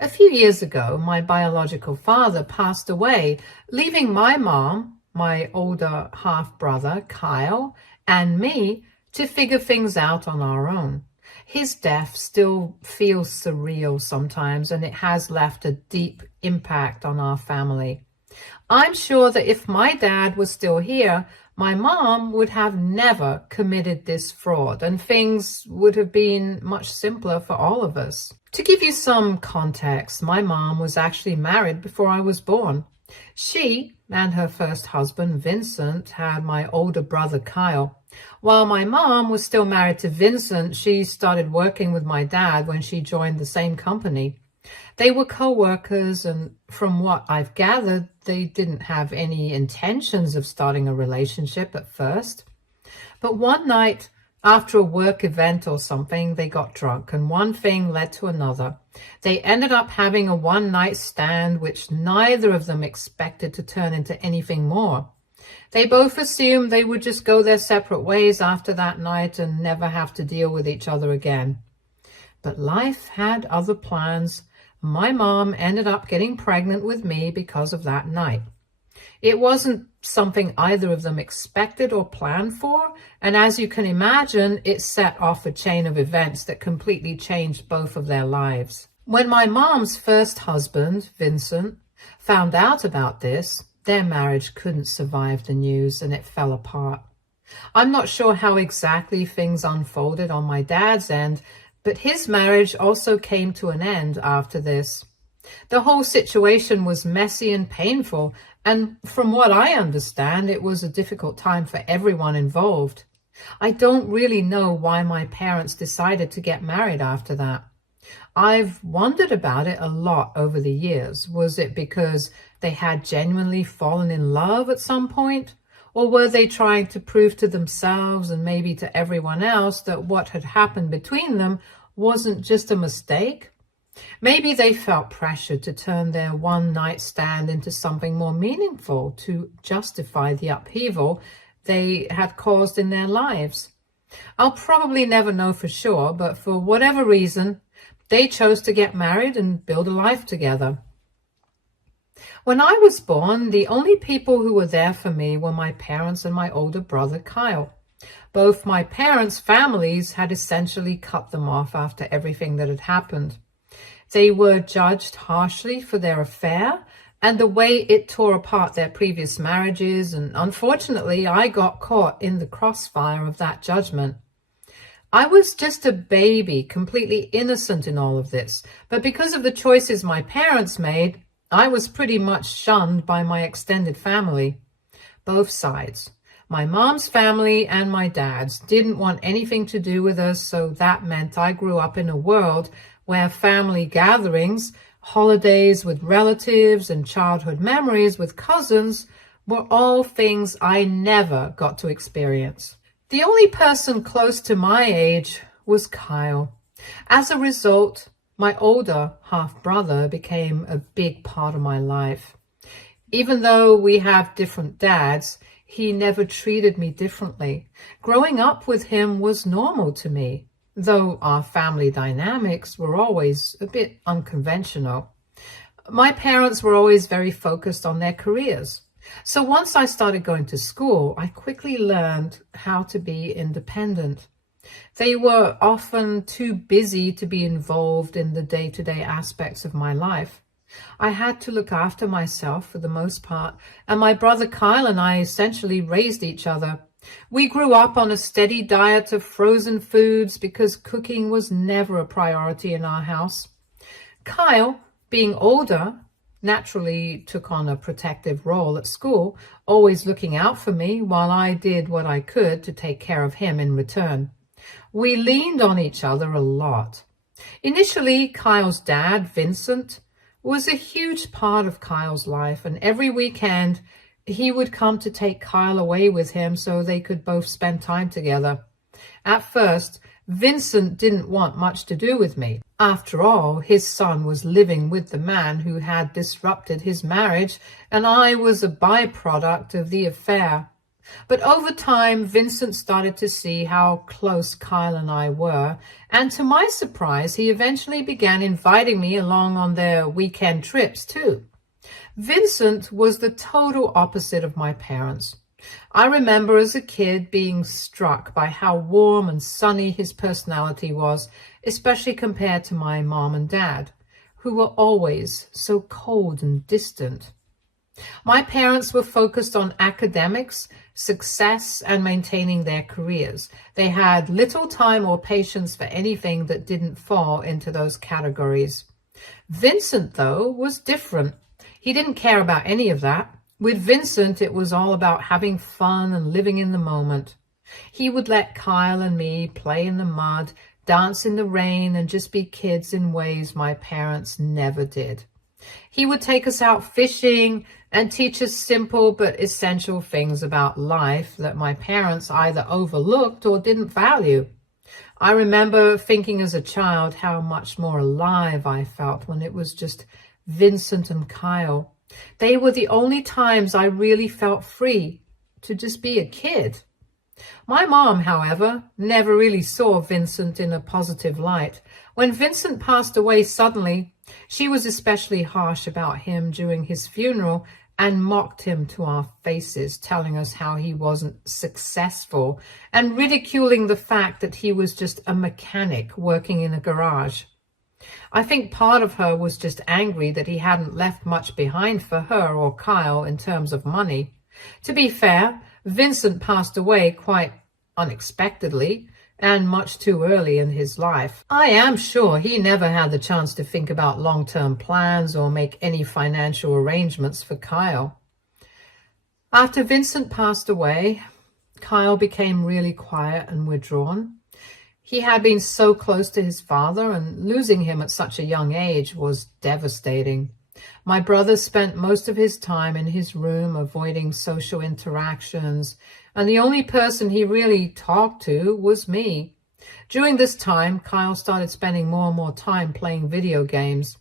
A few years ago, my biological father passed away, leaving my mom, my older half-brother, Kyle, and me to figure things out on our own. His death still feels surreal sometimes, and it has left a deep impact on our family. I'm sure that if my dad was still here, my mom would have never committed this fraud and things would have been much simpler for all of us. To give you some context, my mom was actually married before I was born. She and her first husband, Vincent, had my older brother, Kyle. While my mom was still married to Vincent, she started working with my dad when she joined the same company. They were co-workers, and from what I've gathered, they didn't have any intentions of starting a relationship at first. But one night, after a work event or something, they got drunk, and one thing led to another. They ended up having a one-night stand, which neither of them expected to turn into anything more. They both assumed they would just go their separate ways after that night and never have to deal with each other again. But life had other plans. My mom ended up getting pregnant with me because of that night. It wasn't something either of them expected or planned for, and as you can imagine, it set off a chain of events that completely changed both of their lives. When my mom's first husband, Vincent, found out about this, their marriage couldn't survive the news and it fell apart. I'm not sure how exactly things unfolded on my dad's end, but his marriage also came to an end after this. The whole situation was messy and painful, and from what I understand, it was a difficult time for everyone involved. I don't really know why my parents decided to get married after that. I've wondered about it a lot over the years. Was it because they had genuinely fallen in love at some point? Or were they trying to prove to themselves and maybe to everyone else that what had happened between them wasn't just a mistake? Maybe they felt pressured to turn their one-night stand into something more meaningful to justify the upheaval they had caused in their lives. I'll probably never know for sure, but for whatever reason, they chose to get married and build a life together. When I was born, the only people who were there for me were my parents and my older brother, Kyle. Both my parents' families had essentially cut them off after everything that had happened. They were judged harshly for their affair and the way it tore apart their previous marriages, and unfortunately, I got caught in the crossfire of that judgment. I was just a baby, completely innocent in all of this, but because of the choices my parents made, I was pretty much shunned by my extended family. Both sides. My mom's family and my dad's didn't want anything to do with us, so that meant I grew up in a world where family gatherings, holidays with relatives, and childhood memories with cousins were all things I never got to experience. The only person close to my age was Kyle. As a result, my older half-brother became a big part of my life. Even though we have different dads, he never treated me differently. Growing up with him was normal to me, though our family dynamics were always a bit unconventional. My parents were always very focused on their careers. So once I started going to school, I quickly learned how to be independent. They were often too busy to be involved in the day-to-day aspects of my life. I had to look after myself for the most part, and my brother Kyle and I essentially raised each other. We grew up on a steady diet of frozen foods because cooking was never a priority in our house. Kyle, being older, naturally took on a protective role at school, always looking out for me while I did what I could to take care of him in return. We leaned on each other a lot. Initially, Kyle's dad, Vincent, was a huge part of Kyle's life, and every weekend he would come to take Kyle away with him so they could both spend time together. At first, Vincent didn't want much to do with me. After all, his son was living with the man who had disrupted his marriage, and I was a byproduct of the affair. But over time, Vincent started to see how close Kyle and I were, and to my surprise, he eventually began inviting me along on their weekend trips too. Vincent was the total opposite of my parents. I remember as a kid being struck by how warm and sunny his personality was, especially compared to my mom and dad, who were always so cold and distant. My parents were focused on academics, success, and maintaining their careers. They had little time or patience for anything that didn't fall into those categories. Vincent, though, was different. He didn't care about any of that. With Vincent, it was all about having fun and living in the moment. He would let Kyle and me play in the mud, dance in the rain, and just be kids in ways my parents never did. He would take us out fishing and teach us simple but essential things about life that my parents either overlooked or didn't value. I remember thinking as a child how much more alive I felt when it was just Vincent and Kyle. They were the only times I really felt free to just be a kid. My mom, however, never really saw Vincent in a positive light. When Vincent passed away suddenly, she was especially harsh about him during his funeral and mocked him to our faces, telling us how he wasn't successful and ridiculing the fact that he was just a mechanic working in a garage. I think part of her was just angry that he hadn't left much behind for her or Kyle in terms of money. To be fair, Vincent passed away quite unexpectedly and much too early in his life. I am sure he never had the chance to think about long-term plans or make any financial arrangements for Kyle. After Vincent passed away, Kyle became really quiet and withdrawn. He had been so close to his father, and losing him at such a young age was devastating. My brother spent most of his time in his room avoiding social interactions, and the only person he really talked to was me. During this time, Kyle started spending more and more time playing video games.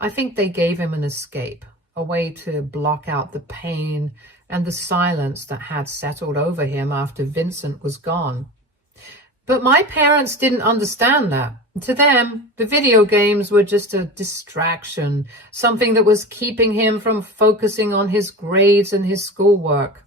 I think they gave him an escape, a way to block out the pain and the silence that had settled over him after Vincent was gone. But my parents didn't understand that. To them, the video games were just a distraction, something that was keeping him from focusing on his grades and his schoolwork.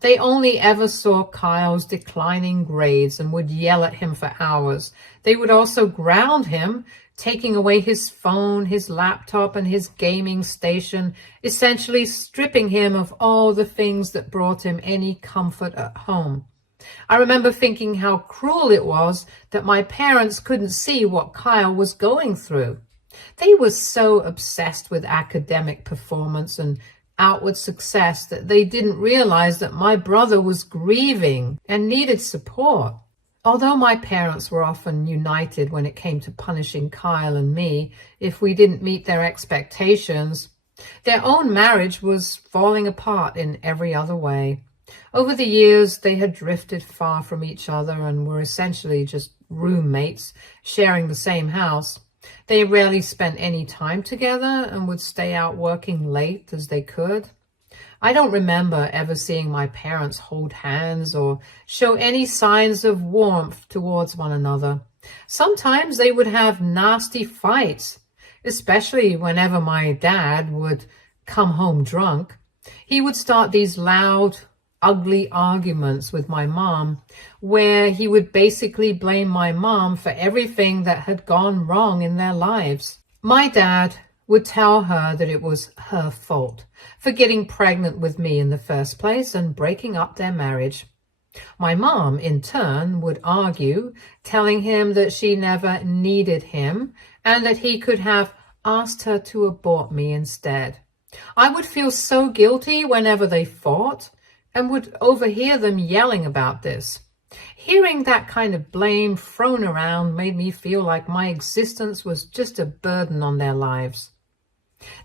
They only ever saw Kyle's declining grades and would yell at him for hours. They would also ground him, taking away his phone, his laptop, and his gaming station, essentially stripping him of all the things that brought him any comfort at home. I remember thinking how cruel it was that my parents couldn't see what Kyle was going through. They were so obsessed with academic performance and outward success that they didn't realize that my brother was grieving and needed support. Although my parents were often united when it came to punishing Kyle and me if we didn't meet their expectations, their own marriage was falling apart in every other way. Over the years, they had drifted far from each other and were essentially just roommates, sharing the same house. They rarely spent any time together and would stay out working late as they could. I don't remember ever seeing my parents hold hands or show any signs of warmth towards one another. Sometimes they would have nasty fights, especially whenever my dad would come home drunk. He would start these loud, ugly arguments with my mom, where he would basically blame my mom for everything that had gone wrong in their lives. My dad would tell her that it was her fault for getting pregnant with me in the first place and breaking up their marriage. My mom, in turn, would argue, telling him that she never needed him and that he could have asked her to abort me instead. I would feel so guilty whenever they fought, and would overhear them yelling about this. Hearing that kind of blame thrown around made me feel like my existence was just a burden on their lives.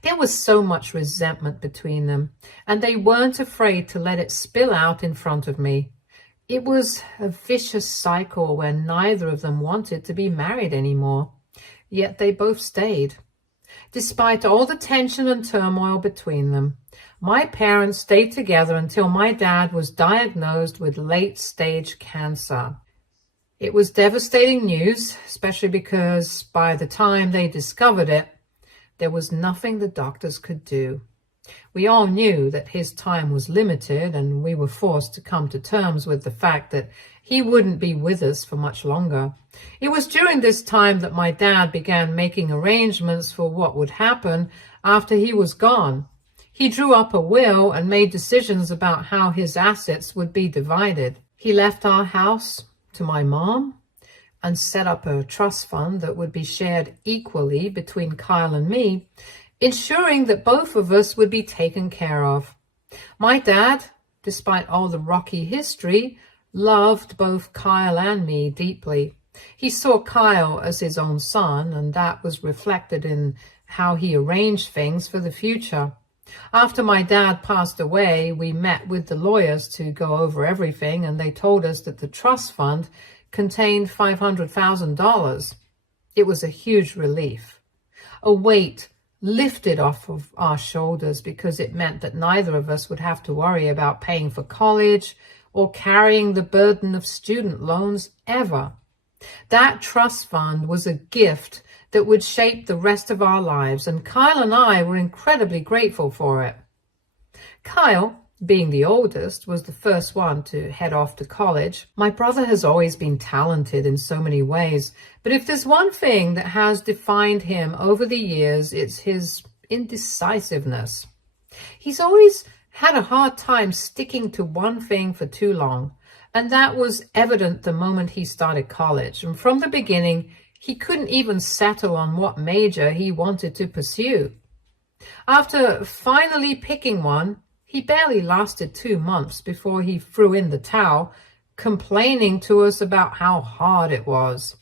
There was so much resentment between them, and they weren't afraid to let it spill out in front of me. It was a vicious cycle where neither of them wanted to be married anymore, yet they both stayed. Despite all the tension and turmoil between them, my parents stayed together until my dad was diagnosed with late-stage cancer. It was devastating news, especially because by the time they discovered it, there was nothing the doctors could do. We all knew that his time was limited, and we were forced to come to terms with the fact that he wouldn't be with us for much longer. It was during this time that my dad began making arrangements for what would happen after he was gone. He drew up a will and made decisions about how his assets would be divided. He left our house to my mom and set up a trust fund that would be shared equally between Kyle and me, ensuring that both of us would be taken care of. My dad, despite all the rocky history, loved both Kyle and me deeply. He saw Kyle as his own son, and that was reflected in how he arranged things for the future. After my dad passed away, we met with the lawyers to go over everything, and they told us that the trust fund contained $500,000. It was a huge relief. A weight lifted off of our shoulders because it meant that neither of us would have to worry about paying for college or carrying the burden of student loans ever. That trust fund was a gift that would shape the rest of our lives, and Kyle and I were incredibly grateful for it. Kyle, being the oldest, was the first one to head off to college. My brother has always been talented in so many ways, but if there's one thing that has defined him over the years, it's his indecisiveness. He's always had a hard time sticking to one thing for too long, and that was evident the moment he started college. And from the beginning, he couldn't even settle on what major he wanted to pursue. After finally picking one, he barely lasted 2 months before he threw in the towel, complaining to us about how hard it was.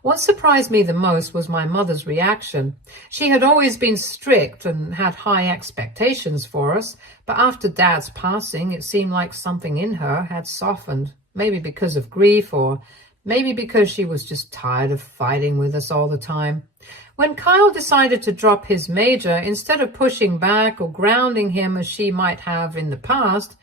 What surprised me the most was my mother's reaction. She had always been strict and had high expectations for us, but after Dad's passing, it seemed like something in her had softened, maybe because of grief or maybe because she was just tired of fighting with us all the time. When Kyle decided to drop his major, instead of pushing back or grounding him as she might have in the past,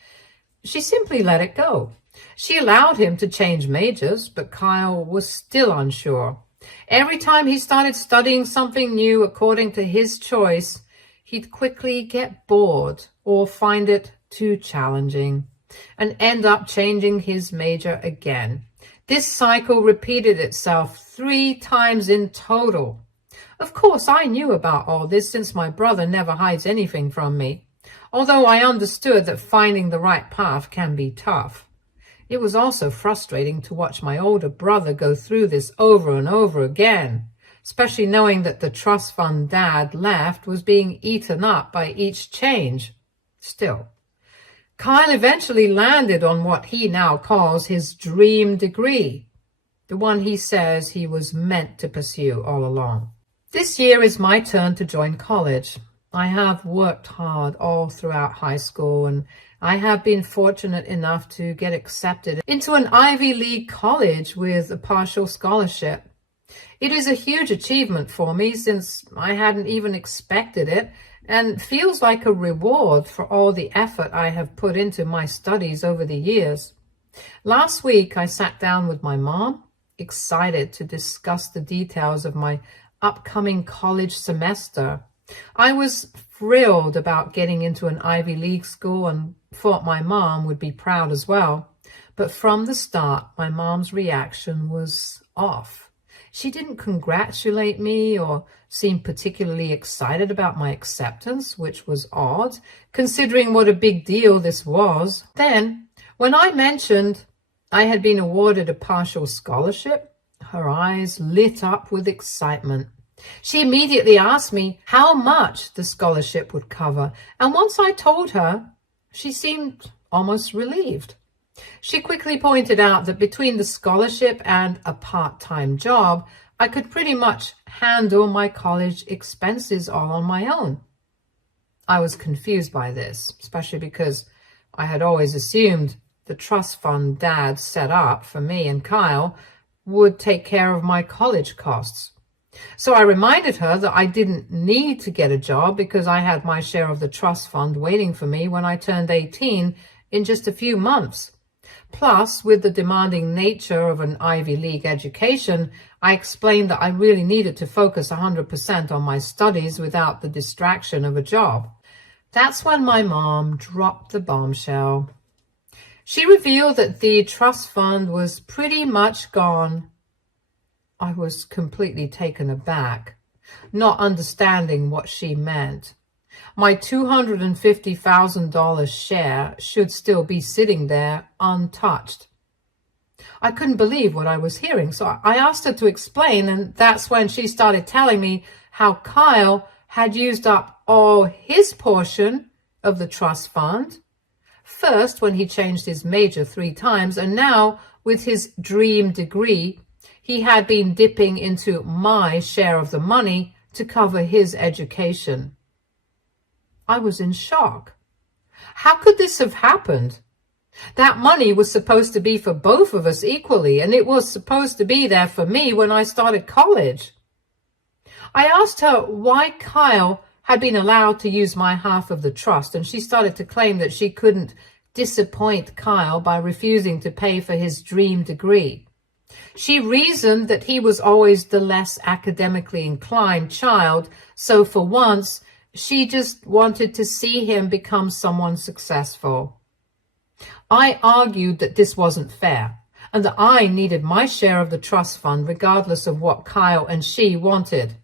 she simply let it go. She allowed him to change majors, but Kyle was still unsure. Every time he started studying something new according to his choice, he'd quickly get bored or find it too challenging and end up changing his major again. This cycle repeated itself 3 times in total. Of course, I knew about all this since my brother never hides anything from me, although I understood that finding the right path can be tough. It was also frustrating to watch my older brother go through this over and over again, especially knowing that the trust fund Dad left was being eaten up by each change. Still, Kyle eventually landed on what he now calls his dream degree, the one he says he was meant to pursue all along. This year is my turn to join college. I have worked hard all throughout high school, and I have been fortunate enough to get accepted into an Ivy League college with a partial scholarship. It is a huge achievement for me since I hadn't even expected it, and feels like a reward for all the effort I have put into my studies over the years. Last week, I sat down with my mom, excited to discuss the details of my upcoming college semester. I was thrilled about getting into an Ivy League school and thought my mom would be proud as well. But from the start, my mom's reaction was off. She didn't congratulate me or seem particularly excited about my acceptance, which was odd, considering what a big deal this was. Then, when I mentioned I had been awarded a partial scholarship, her eyes lit up with excitement. She immediately asked me how much the scholarship would cover, and once I told her, she seemed almost relieved. She quickly pointed out that between the scholarship and a part-time job, I could pretty much handle my college expenses all on my own. I was confused by this, especially because I had always assumed the trust fund Dad set up for me and Kyle would take care of my college costs. So I reminded her that I didn't need to get a job because I had my share of the trust fund waiting for me when I turned 18 in just a few months. Plus, with the demanding nature of an Ivy League education, I explained that I really needed to focus 100% on my studies without the distraction of a job. That's when my mom dropped the bombshell. She revealed that the trust fund was pretty much gone. I was completely taken aback, not understanding what she meant. My $250,000 share should still be sitting there untouched. I couldn't believe what I was hearing, so I asked her to explain, and that's when she started telling me how Kyle had used up all his portion of the trust fund, first when he changed his major 3 times, and now with his dream degree, he had been dipping into my share of the money to cover his education. I was in shock. How could this have happened? That money was supposed to be for both of us equally, and it was supposed to be there for me when I started college. I asked her why Kyle had been allowed to use my half of the trust, and she started to claim that she couldn't disappoint Kyle by refusing to pay for his dream degree. She reasoned that he was always the less academically inclined child, so for once, she just wanted to see him become someone successful. I argued that this wasn't fair, and that I needed my share of the trust fund regardless of what Kyle and she wanted.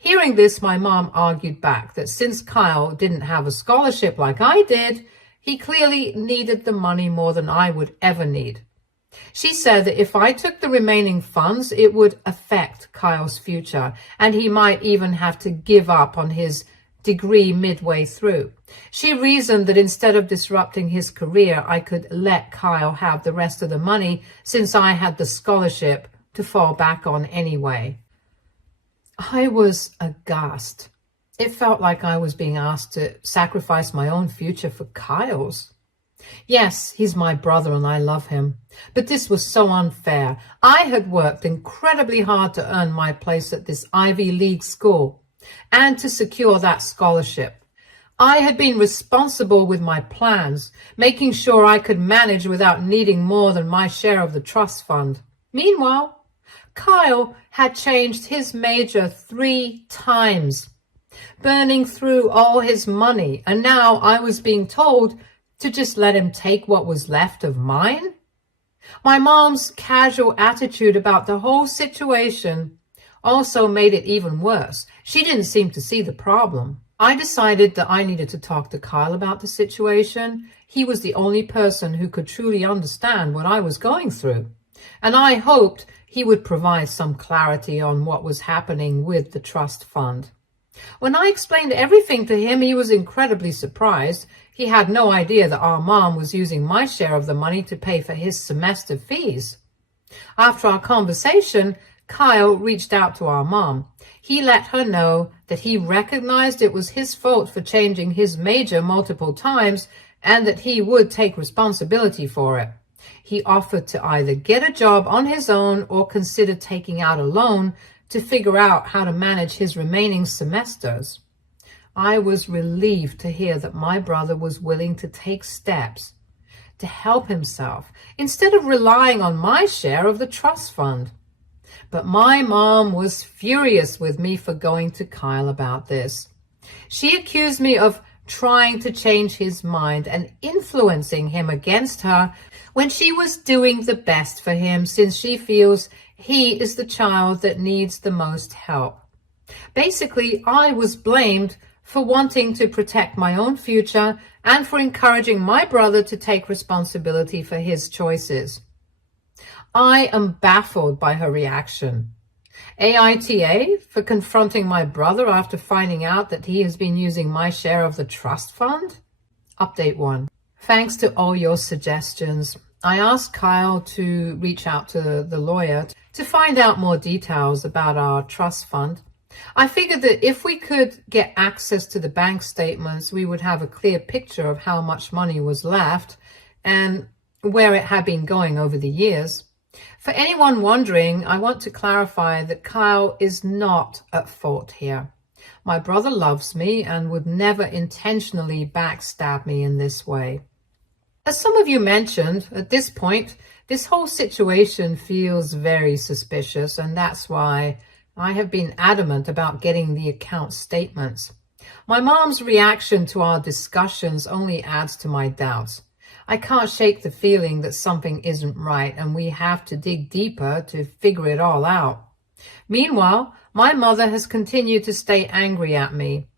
Hearing this, my mom argued back that since Kyle didn't have a scholarship like I did, he clearly needed the money more than I would ever need. She said that if I took the remaining funds, it would affect Kyle's future, and he might even have to give up on his degree midway through. She reasoned that instead of disrupting his career, I could let Kyle have the rest of the money since I had the scholarship to fall back on anyway. I was aghast. It felt like I was being asked to sacrifice my own future for Kyle's. Yes, he's my brother and I love him, but this was so unfair. I had worked incredibly hard to earn my place at this Ivy League school and to secure that scholarship. I had been responsible with my plans, making sure I could manage without needing more than my share of the trust fund. Meanwhile, Kyle had changed his major 3 times, burning through all his money, and now I was being told to just let him take what was left of mine? My mom's casual attitude about the whole situation also made it even worse. She didn't seem to see the problem. I decided that I needed to talk to Kyle about the situation. He was the only person who could truly understand what I was going through, and I hoped he would provide some clarity on what was happening with the trust fund. When I explained everything to him, he was incredibly surprised. He had no idea that our mom was using my share of the money to pay for his semester fees. After our conversation, Kyle reached out to our mom. He let her know that he recognized it was his fault for changing his major multiple times and that he would take responsibility for it. He offered to either get a job on his own or consider taking out a loan to figure out how to manage his remaining semesters. I was relieved to hear that my brother was willing to take steps to help himself instead of relying on my share of the trust fund. But my mom was furious with me for going to Kyle about this. She accused me of trying to change his mind and influencing him against her when she was doing the best for him, since she feels he is the child that needs the most help. Basically, I was blamed for wanting to protect my own future and for encouraging my brother to take responsibility for his choices. I am baffled by her reaction. AITA for confronting my brother after finding out that he has been using my share of the trust fund? Update 1. Thanks to all your suggestions, I asked Kyle to reach out to the lawyer to find out more details about our trust fund. I figured that if we could get access to the bank statements, we would have a clear picture of how much money was left and where it had been going over the years. For anyone wondering, I want to clarify that Kyle is not at fault here. My brother loves me and would never intentionally backstab me in this way. As some of you mentioned, at this point, this whole situation feels very suspicious, and that's why I have been adamant about getting the account statements. My mom's reaction to our discussions only adds to my doubts. I can't shake the feeling that something isn't right, and we have to dig deeper to figure it all out. Meanwhile, my mother has continued to stay angry at me.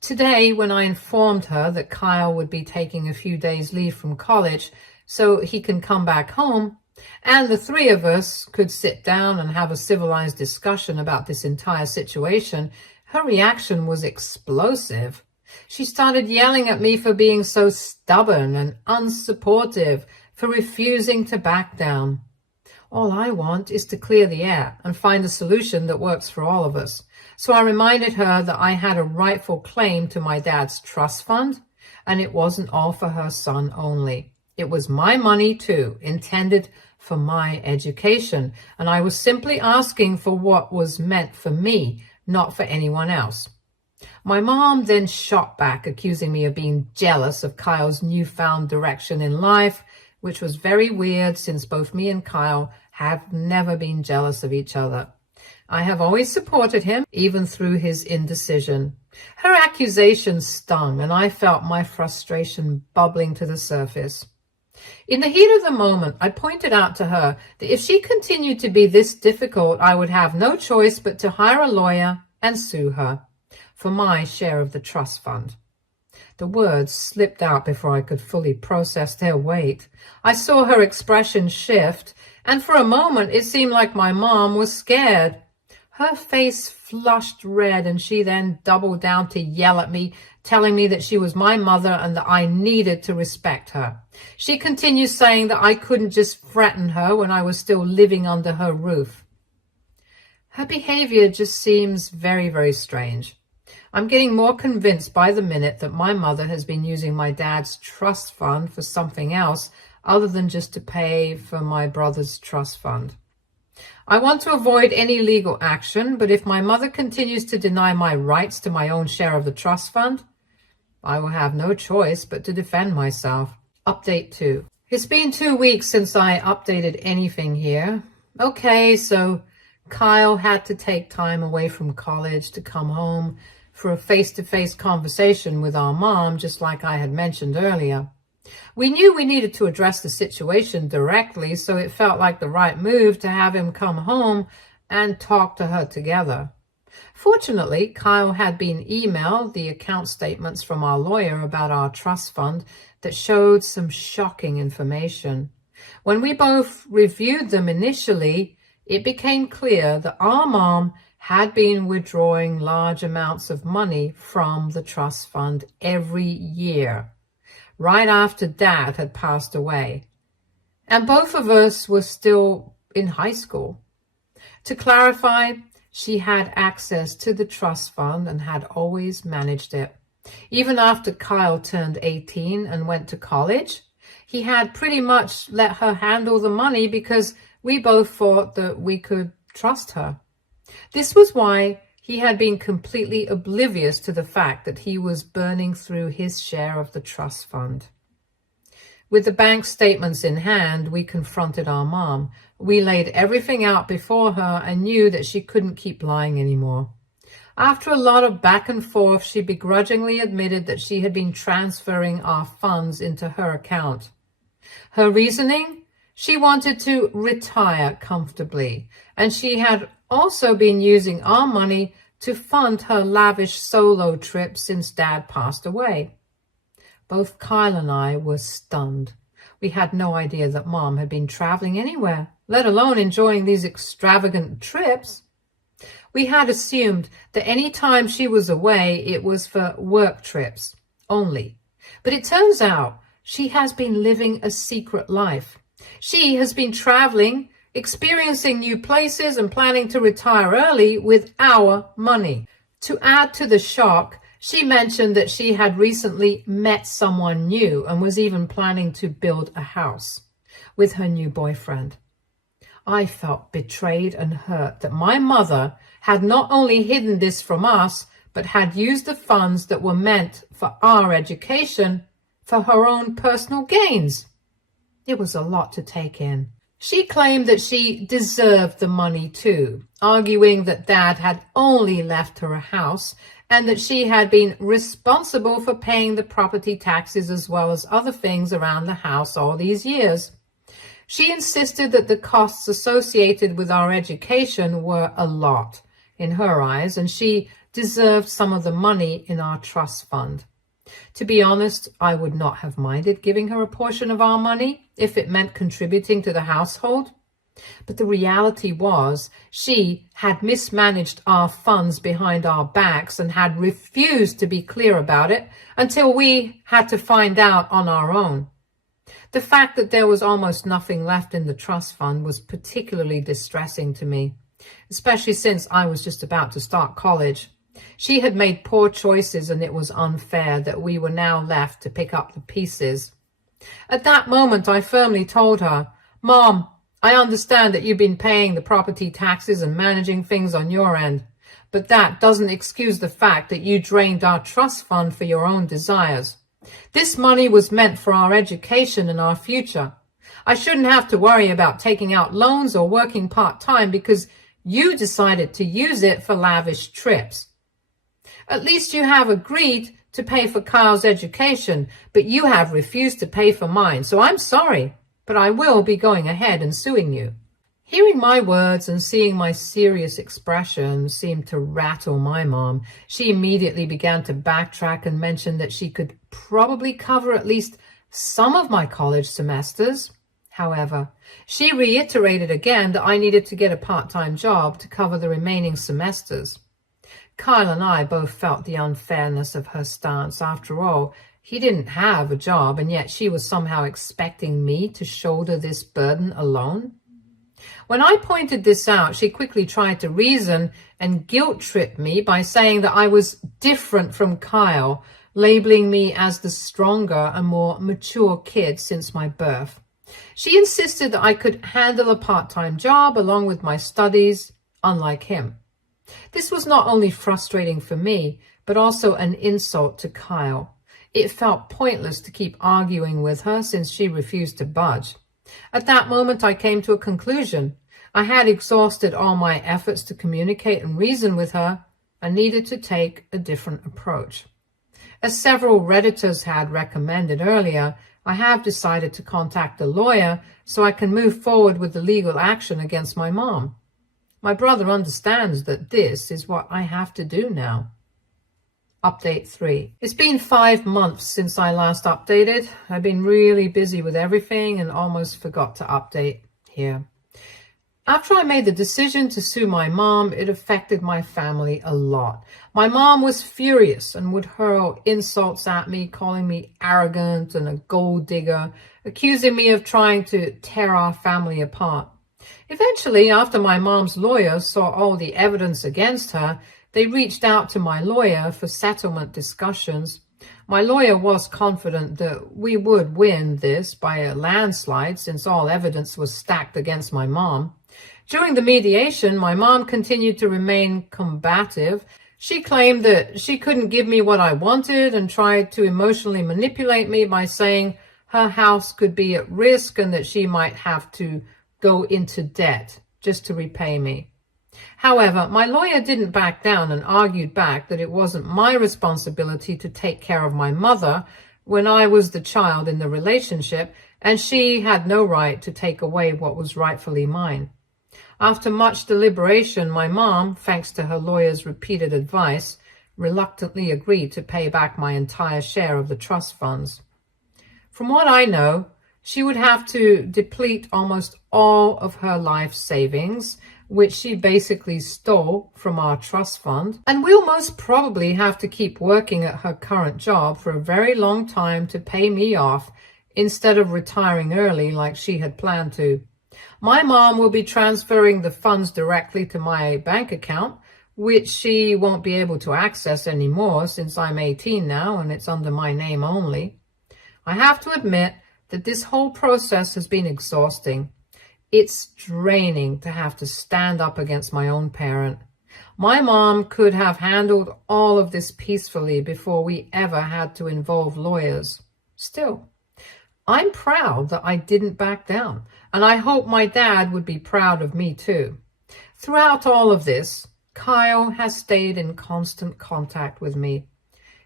Today, when I informed her that Kyle would be taking a few days leave from college so he can come back home, and the three of us could sit down and have a civilized discussion about this entire situation, her reaction was explosive. She started yelling at me for being so stubborn and unsupportive, for refusing to back down. All I want is to clear the air and find a solution that works for all of us. So I reminded her that I had a rightful claim to my dad's trust fund, and it wasn't all for her son only. It was my money too, intended for my education, and I was simply asking for what was meant for me, not for anyone else. My mom then shot back, accusing me of being jealous of Kyle's newfound direction in life, which was very weird since both me and Kyle have never been jealous of each other. I have always supported him, even through his indecision. Her accusations stung, and I felt my frustration bubbling to the surface. In the heat of the moment, I pointed out to her that if she continued to be this difficult, I would have no choice but to hire a lawyer and sue her for my share of the trust fund. The words slipped out before I could fully process their weight. I saw her expression shift, and for a moment it seemed like my mom was scared. Her face flushed red, and she then doubled down to yell at me, telling me that she was my mother and that I needed to respect her. She continued saying that I couldn't just threaten her when I was still living under her roof. Her behavior just seems very, very strange. I'm getting more convinced by the minute that my mother has been using my dad's trust fund for something else other than just to pay for my brother's trust fund. I want to avoid any legal action, but if my mother continues to deny my rights to my own share of the trust fund, I will have no choice but to defend myself. Update 2. It's been 2 weeks since I updated anything here. Okay, so Kyle had to take time away from college to come home for a face-to-face conversation with our mom, just like I had mentioned earlier. We knew we needed to address the situation directly, so it felt like the right move to have him come home and talk to her together. Fortunately, Kyle had been emailed the account statements from our lawyer about our trust fund that showed some shocking information. When we both reviewed them initially, it became clear that our mom had been withdrawing large amounts of money from the trust fund every year, right after Dad had passed away. And both of us were still in high school. To clarify, she had access to the trust fund and had always managed it. Even after Kyle turned 18 and went to college, he had pretty much let her handle the money because we both thought that we could trust her. This was why he had been completely oblivious to the fact that he was burning through his share of the trust fund. With the bank statements in hand, we confronted our mom. We laid everything out before her and knew that she couldn't keep lying anymore. After a lot of back and forth, she begrudgingly admitted that she had been transferring our funds into her account. Her reasoning? She wanted to retire comfortably, and she had also been using our money to fund her lavish solo trip since Dad passed away. Both Kyle and I were stunned. We had no idea that Mom had been traveling anywhere, let alone enjoying these extravagant trips. We had assumed that any time she was away, it was for work trips only. But it turns out she has been living a secret life. She has been traveling, experiencing new places, and planning to retire early with our money. To add to the shock, she mentioned that she had recently met someone new and was even planning to build a house with her new boyfriend. I felt betrayed and hurt that my mother had not only hidden this from us, but had used the funds that were meant for our education for her own personal gains. It was a lot to take in. She claimed that she deserved the money too, arguing that Dad had only left her a house and that she had been responsible for paying the property taxes as well as other things around the house all these years. She insisted that the costs associated with our education were a lot in her eyes, and she deserved some of the money in our trust fund. To be honest, I would not have minded giving her a portion of our money if it meant contributing to the household. But the reality was she had mismanaged our funds behind our backs and had refused to be clear about it until we had to find out on our own. The fact that there was almost nothing left in the trust fund was particularly distressing to me, especially since I was just about to start college. She had made poor choices, and it was unfair that we were now left to pick up the pieces. At that moment, I firmly told her, "Mom, I understand that you've been paying the property taxes and managing things on your end, but that doesn't excuse the fact that you drained our trust fund for your own desires. This money was meant for our education and our future. I shouldn't have to worry about taking out loans or working part-time because you decided to use it for lavish trips. At least you have agreed to pay for Kyle's education, but you have refused to pay for mine, so I'm sorry, but I will be going ahead and suing you." Hearing my words and seeing my serious expression seemed to rattle my mom. She immediately began to backtrack and mention that she could probably cover at least some of my college semesters. However, she reiterated again that I needed to get a part-time job to cover the remaining semesters. Kyle and I both felt the unfairness of her stance. After all, he didn't have a job, and yet she was somehow expecting me to shoulder this burden alone. When I pointed this out, she quickly tried to reason and guilt-trip me by saying that I was different from Kyle, labeling me as the stronger and more mature kid since my birth. She insisted that I could handle a part-time job along with my studies, unlike him. This was not only frustrating for me, but also an insult to Kyle. It felt pointless to keep arguing with her since she refused to budge. At that moment, I came to a conclusion. I had exhausted all my efforts to communicate and reason with her and needed to take a different approach. As several Redditors had recommended earlier, I have decided to contact a lawyer so I can move forward with the legal action against my mom. My brother understands that this is what I have to do now. Update 3. It's been 5 months since I last updated. I've been really busy with everything and almost forgot to update here. After I made the decision to sue my mom, it affected my family a lot. My mom was furious and would hurl insults at me, calling me arrogant and a gold digger, accusing me of trying to tear our family apart. Eventually, after my mom's lawyer saw all the evidence against her, they reached out to my lawyer for settlement discussions. My lawyer was confident that we would win this by a landslide since all evidence was stacked against my mom. During the mediation, my mom continued to remain combative. She claimed that she couldn't give me what I wanted and tried to emotionally manipulate me by saying her house could be at risk and that she might have to go into debt just to repay me. However, my lawyer didn't back down and argued back that it wasn't my responsibility to take care of my mother when I was the child in the relationship, and she had no right to take away what was rightfully mine. After much deliberation, my mom, thanks to her lawyer's repeated advice, reluctantly agreed to pay back my entire share of the trust funds. From what I know, she would have to deplete almost all of her life savings, which she basically stole from our trust fund, and will most probably have to keep working at her current job for a very long time to pay me off instead of retiring early like she had planned to. My mom will be transferring the funds directly to my bank account, which she won't be able to access anymore since I'm 18 now and it's under my name only. I have to admit that this whole process has been exhausting. It's draining to have to stand up against my own parent. My mom could have handled all of this peacefully before we ever had to involve lawyers. Still, I'm proud that I didn't back down, and I hope my dad would be proud of me too. Throughout all of this, Kyle has stayed in constant contact with me.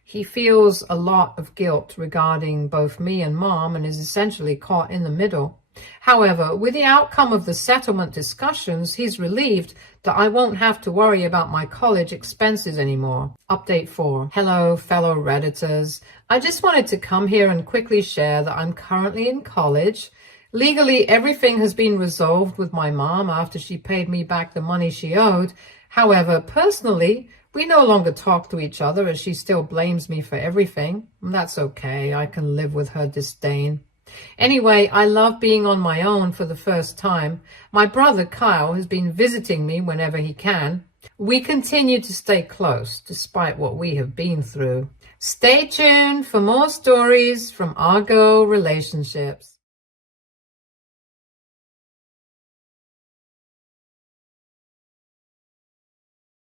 He feels a lot of guilt regarding both me and Mom and is essentially caught in the middle. However, with the outcome of the settlement discussions, he's relieved that I won't have to worry about my college expenses anymore. Update 4. Hello, fellow Redditors. I just wanted to come here and quickly share that I'm currently in college. Legally, everything has been resolved with my mom after she paid me back the money she owed. However, personally, we no longer talk to each other as she still blames me for everything. That's okay. I can live with her disdain. Anyway, I love being on my own for the first time. My brother Kyle has been visiting me whenever he can. We continue to stay close despite what we have been through. Stay tuned for more stories from Argo Relationships.